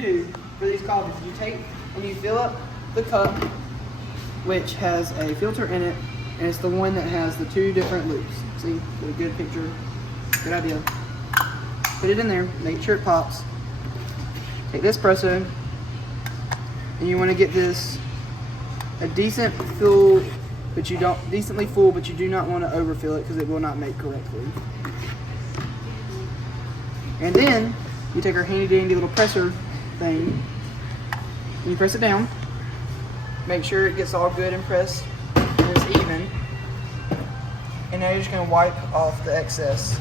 do for these coffees is you take and you fill up the cup, which has a filter in it, and it's the one that has the 2 different loops. See, get a good picture, good idea. Put it in there, make sure it pops. Take the espresso, and you want to get this a decent full, but you don't decently full, but you do not want to overfill it because it will not make correctly. And then you take our handy dandy little presser thing, and you press it down. Make sure it gets all good and pressed and it's even. And now you're just going to wipe off the excess.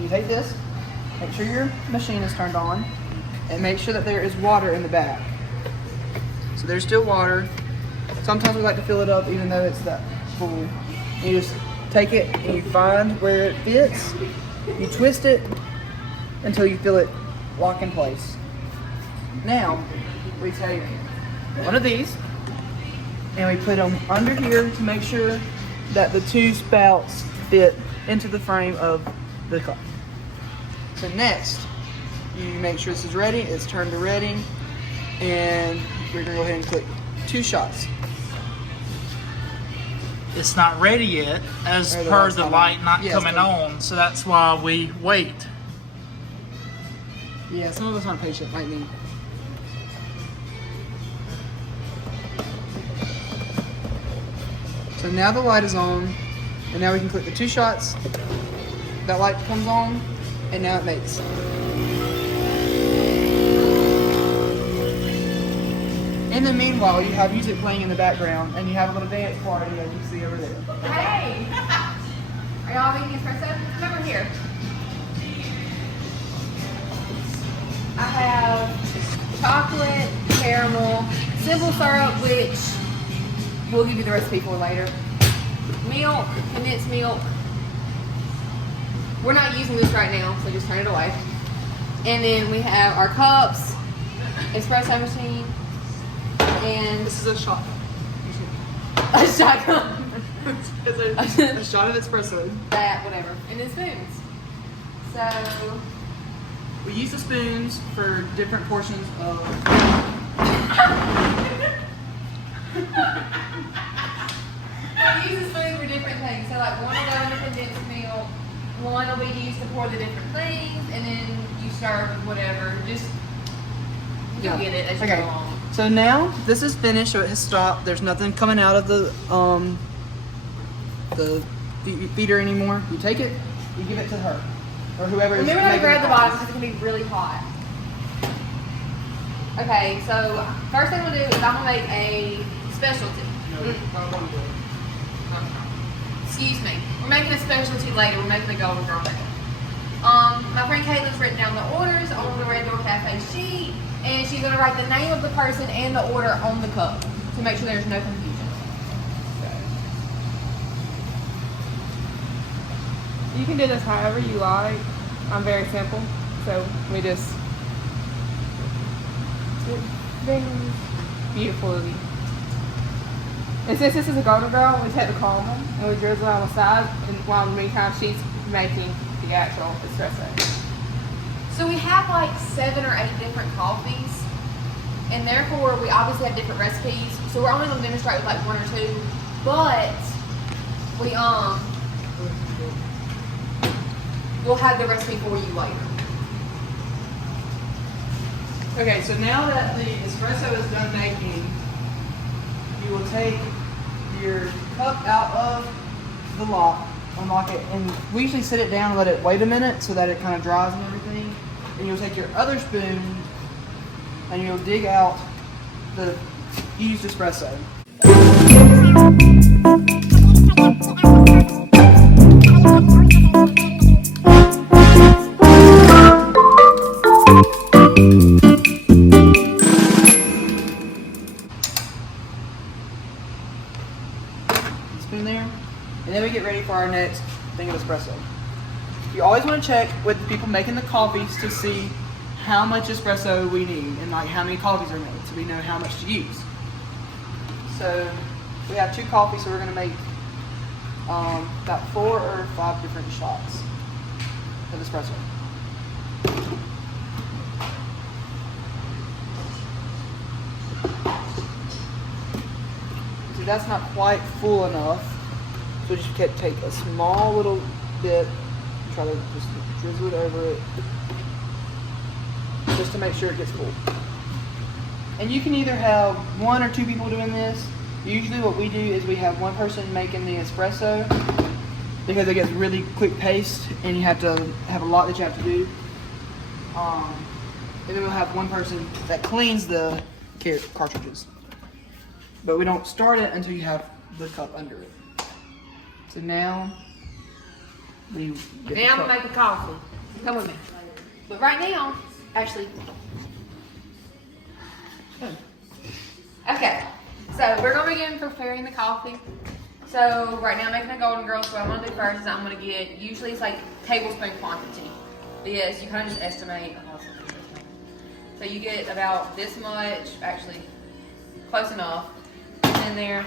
You take this, make sure your machine is turned on, and make sure that there is water in the back. So there's still water. Sometimes we like to fill it up even though it's that full. You just take it and you find where it fits. You twist it until you feel it lock in place. Now, we take one of these and we put them under here to make sure that the 2 spouts fit into the frame of the cup. So next, you make sure this is ready, it's turned to ready, and we're gonna go ahead and click 2 shots. It's not ready yet, as per the light not coming on, so that's why we wait. Yeah, some of us aren't patient like me. So now the light is on, and now we can click the 2 shots. That light comes on, and now it makes. In the meanwhile, you have music playing in the background, and you have a little dance party as you see over there. Hey! Are y'all making espresso? Come over here. I have chocolate, caramel, simple syrup, which we'll give you the recipe for later. Milk, condensed milk. We're not using this right now, so just turn it away. And then we have our cups, espresso machine, and This is a shot. a shotgun. It's a shot of espresso. That, whatever. And then spoons. So, We use the spoons for different portions of. we use the spoon for different things. So, like, one will go in the condensed milk, one will be used to pour the different things, and then you serve whatever. Just, you'll get it as you go along. So now this is finished, so it has stopped. There's nothing coming out of the feeder anymore. You take it, you give it to her or whoever. Remember how to grab the bottom because it can be really hot. Okay, so first thing we'll do is I'm gonna make a specialty. Excuse me. We're making a specialty later. We're making a golden girl now. My friend Caitlin's written down the orders on the Red Door Cafe sheet, and she's gonna write the name of the person and the order on the cup to make sure there's no confusion. You can do this however you like. I'm very simple, so we just very beautiful of you. And since this is a golden girl, we take the caramel and we drizzle it on the side, and while in the meantime she's making the actual espresso. So we have like 7 or 8 different coffees, and therefore we obviously have different recipes. So we're only going to demonstrate with like 1 or 2, but we'll have the recipe for you later. Okay, so now that the espresso is done making, you will take your cup out of the lock, unlock it, and we usually sit it down and let it wait a minute so that it kind of dries and everything. And you'll take your other spoon and you'll dig out the used espresso. Spoon there, and then we get ready for our next thing of espresso. You always want to check with the people making the coffees to see how much espresso we need and like how many coffees are made, so we know how much to use. So we have 2 coffees, so we're going to make about 4 or 5 different shots. of espresso. See, that's not quite full enough. So just take a small little bit, try to just drizzle it over it, just to make sure it gets full. And you can either have 1 or 2 people doing this. Usually what we do is we have one person making the espresso because it gets really quick paced and you have to have a lot that you have to do. And then we'll have one person that cleans the cartridges. But we don't start it until you have the cup under it. So now we get Now I'm gonna make the coffee. Come with me. But right now, actually. Okay, so we're gonna begin preparing the coffee. So right now I'm making a Golden Girl, so what I'm gonna do first is I'm gonna get, usually it's like tablespoon quantity. This, you kind of just estimate. So you get about this much, actually close enough. It's in there.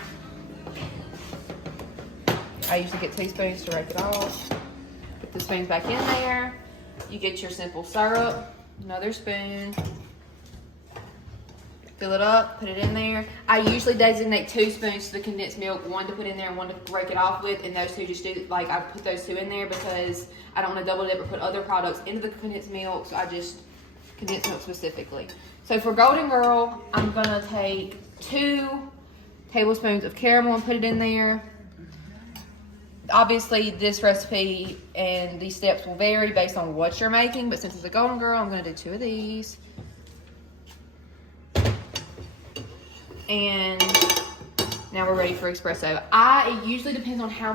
I usually get teaspoons to rake it off. Put the spoons back in there. You get your simple syrup, another spoon. Fill it up, put it in there. I usually designate 2 spoons to the condensed milk, 1 to put in there and 1 to rake it off with, and those 2 just do, like I put those 2 in there because I don't want to double dip or put other products into the condensed milk, so I just condense milk specifically. So for Golden Girl, I'm gonna take 2 tablespoons of caramel and put it in there. Obviously, this recipe and these steps will vary based on what you're making, but since it's a Golden Girl, I'm gonna do 2 of these. And now we're ready for espresso. It usually depends on how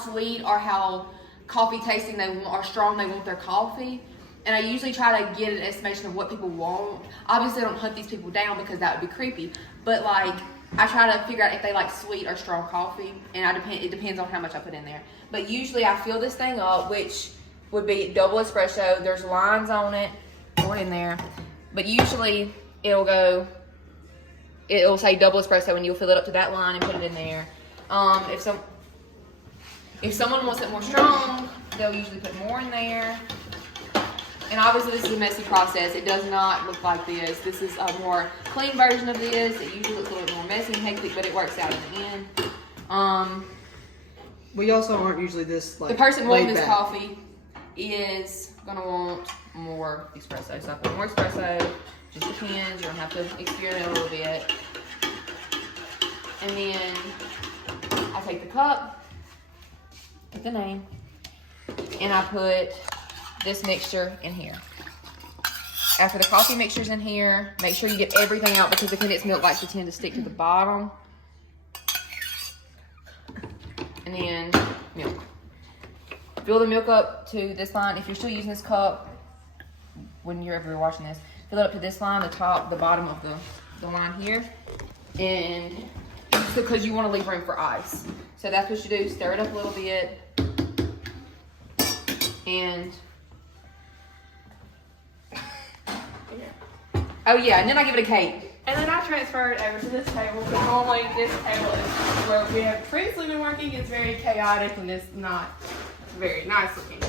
sweet or how coffee tasting they want, or strong they want their coffee. And I usually try to get an estimation of what people want. Obviously, I don't hunt these people down because that would be creepy. But like, I try to figure out if they like sweet or strong coffee, and it depends on how much I put in there. But usually, I fill this thing up, which would be double espresso. There's lines on it, pour it in there. But usually, it'll say double espresso, and you'll fill it up to that line and put it in there. If someone wants it more strong, they'll usually put more in there. And obviously this is a messy process. It does not look like this. This is a more clean version of this. It usually looks a little bit more messy and hectic, but it works out in the end. We also aren't usually this like the person wanting laid this back. coffee is gonna want more espresso. So I put more espresso. Just depends. You're gonna have to experiment a little bit. And then I take the cup, put the name, and I put this mixture in here. After the coffee mixture's in here, make sure you get everything out because the condensed milk likes to tend to stick to the bottom. And then milk. Fill the milk up to this line. If you're still using this cup, when you're ever watching this, fill it up to this line, the bottom of the line here. And because you want to leave room for ice. So that's what you do. Stir it up a little bit. And oh yeah, and then I give it a cake. And then I transfer it over to this table, because normally this table is where we have previously been working. It's very chaotic and it's not very nice looking.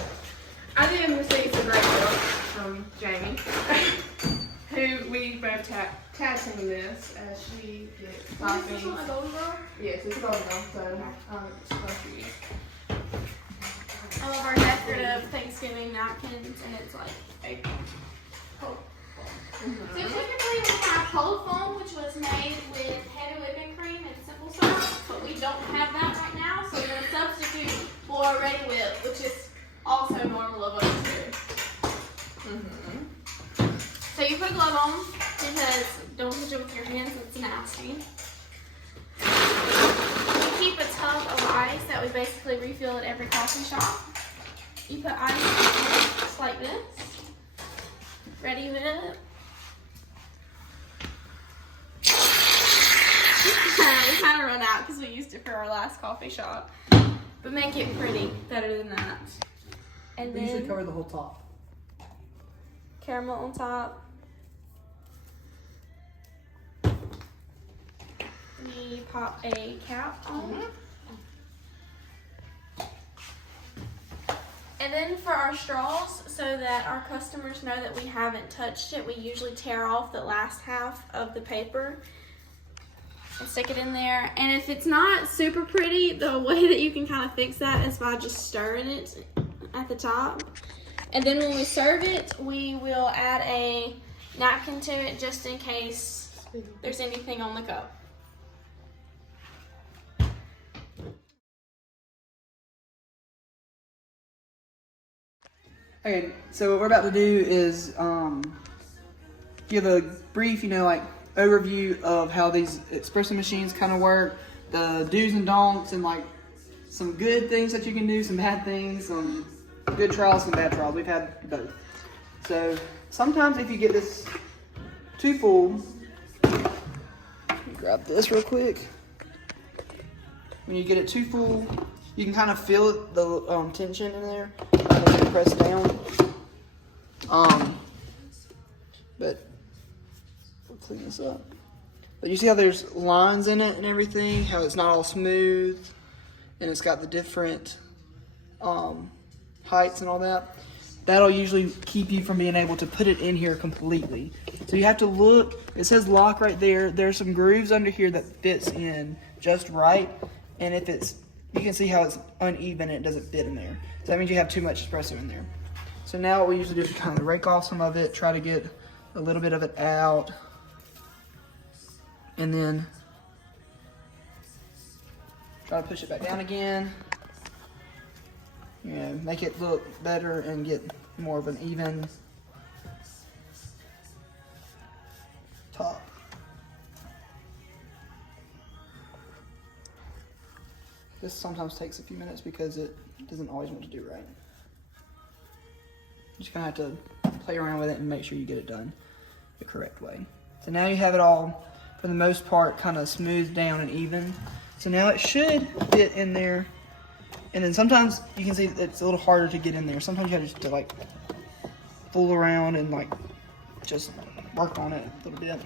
I did receive some great help from Jamie, who we both tag team this as she gets coffee. Is this one a Golden Girl? Yes, it's a Golden Girl, so it's supposed to be. I love our decorative Thanksgiving napkins, and it's like a cold foam. So typically we have cold foam, which was made with heavy whipping cream and simple syrup, but we don't have that right now, so we're going to substitute for Ready Whip, which is also normal of us too. So you put a glove on, because don't touch it with your hands, it's nasty. We keep a tub of ice that we basically refill at every coffee shop. You put ice just like this. Ready Whip. We kind of run out because we used it for our last coffee shop. But make it pretty, better than that. And We usually then cover the whole top. caramel on top. We pop a cap on. And then for our straws, so that our customers know that we haven't touched it, we usually tear off the last half of the paper and stick it in there. And if it's not super pretty, the way that you can kind of fix that is by just stirring it at the top. And then when we serve it, we will add a napkin to it just in case there's anything on the cup. Okay, so what we're about to do is give a brief, like overview of how these espresso machines kind of work, the do's and don'ts, and like some good things that you can do, some bad things, some good trials, some bad trials. We've had both. So sometimes if you get this too full, grab this real quick. When you get it too full, you can kind of feel it, the tension in there. And then you press down. But we'll clean this up. But you see how there's lines in it and everything, how it's not all smooth, and it's got the different heights and all that. That'll usually keep you from being able to put it in here completely. So you have to look, it says lock right there. There's some grooves under here that fits in just right. And if it's, you can see how it's uneven and it doesn't fit in there. So that means you have too much espresso in there. So now what we usually do is kind of rake off some of it, try to get a little bit of it out. And then try to push it back down again. Make it look better and get more of an even top. This sometimes takes a few minutes because it doesn't always want to do right. You just kind of have to play around with it and make sure you get it done the correct way. So now you have it all, for the most part, kind of smoothed down and even. So now it should fit in there. And then sometimes you can see it's a little harder to get in there. Sometimes you have to like fool around and like just work on it a little bit.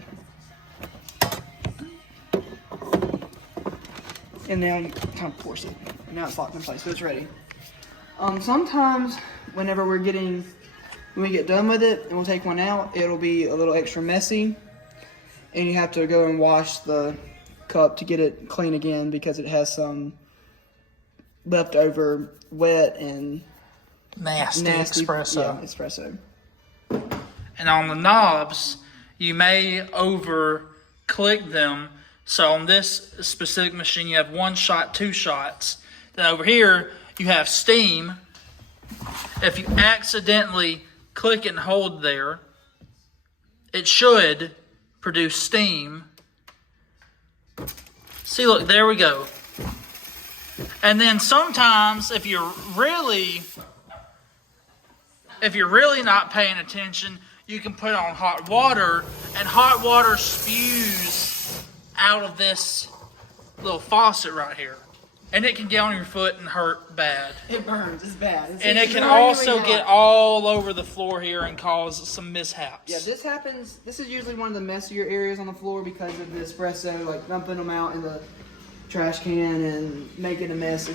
And now you kind of force it. And now it's locked in place, so it's ready. Sometimes whenever when we get done with it and we'll take one out, it'll be a little extra messy. And you have to go and wash the cup to get it clean again because it has some leftover wet and nasty espresso. Yeah, espresso. And on the knobs, you may over click them. So on this specific machine, you have 1 shot, 2 shots. Then over here, you have steam. If you accidentally click and hold there, it should produce steam. See, look, there we go. And then sometimes, if you're really not paying attention, you can put on hot water, and hot water spews out of this little faucet right here. And it can get on your foot and hurt bad. It burns, it's bad. And it can also get all over the floor here and cause some mishaps. Yeah, this happens. This is usually one of the messier areas on the floor because of the espresso, like dumping them out in the trash can and making a mess.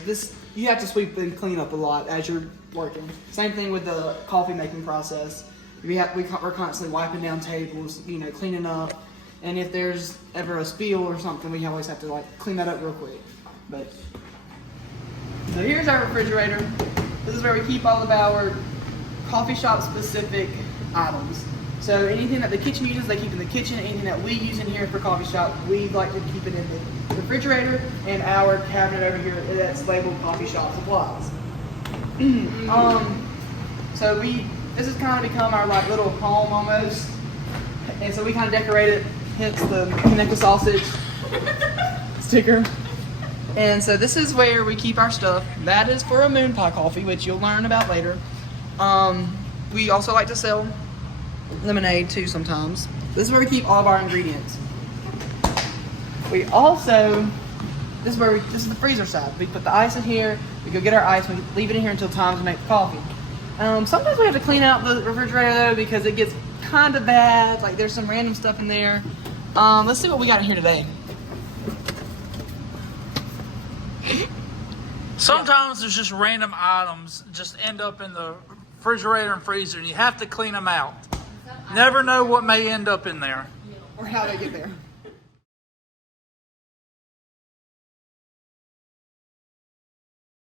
You have to sweep and clean up a lot as you're working. Same thing with the coffee making process. We're constantly wiping down tables, cleaning up. And if there's ever a spill or something, we always have to like clean that up real quick. So here's our refrigerator. This is where we keep all of our coffee shop specific items. So anything that the kitchen uses, they keep in the kitchen. Anything that we use in here for coffee shop, we like to keep it in the refrigerator and our cabinet over here that's labeled coffee shop supplies. So this has kind of become our like little home almost. And so we kind of decorate it, hence the Connect the Sausage sticker. And so this is where we keep our stuff. That is for a moon pie coffee, which you'll learn about later. We also like to sell lemonade too sometimes. This is where we keep all of our ingredients. We also, this is the freezer side. We put the ice in here, we go get our ice, we leave it in here until time to make the coffee. Sometimes we have to clean out the refrigerator though because it gets kind of bad, like there's some random stuff in there. Let's see what we got in here today. Sometimes there's just random items just end up in the refrigerator and freezer, and you have to clean them out. Never know what may end up in there. Or how they get there.